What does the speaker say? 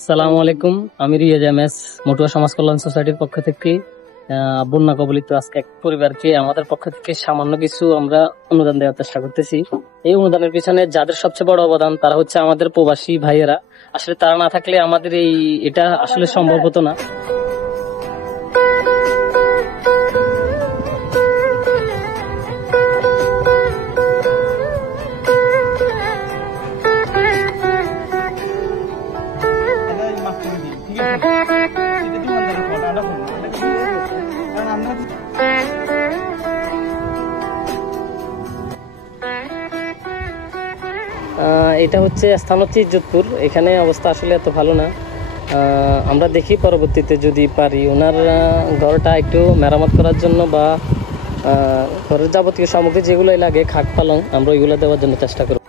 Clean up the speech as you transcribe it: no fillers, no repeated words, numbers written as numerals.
আসসালামু আলাইকুম। আমি রিয়াজ এমএস মটুয়া সমাজ কল্যাণ সোসাইটির পক্ষ থেকে বন্যা কবলিত আজকে এক পরিবারকে আমাদের পক্ষ থেকে সামান্য কিছু আমরা অনুদান দেওয়ার চেষ্টা করতেছি। এই অনুদানের পিছনে যাদের সবচেয়ে বড় অবদান তারা হচ্ছে আমাদের প্রবাসী ভাইয়েরা। আসলে তারা না থাকলে আমাদের এটা আসলে সম্ভব হতো না। এটা হচ্ছে স্থান হচ্ছে ইজ্জতপুর। এখানে অবস্থা আসলে এত ভালো না। আমরা দেখি পরবর্তীতে যদি পারি ওনার ঘরটা একটু মেরামত করার জন্য বা ঘরের যাবতীয় সামগ্রী যেগুলোই লাগে, খাট পালং, আমরা ওইগুলো দেওয়ার জন্য চেষ্টা করব।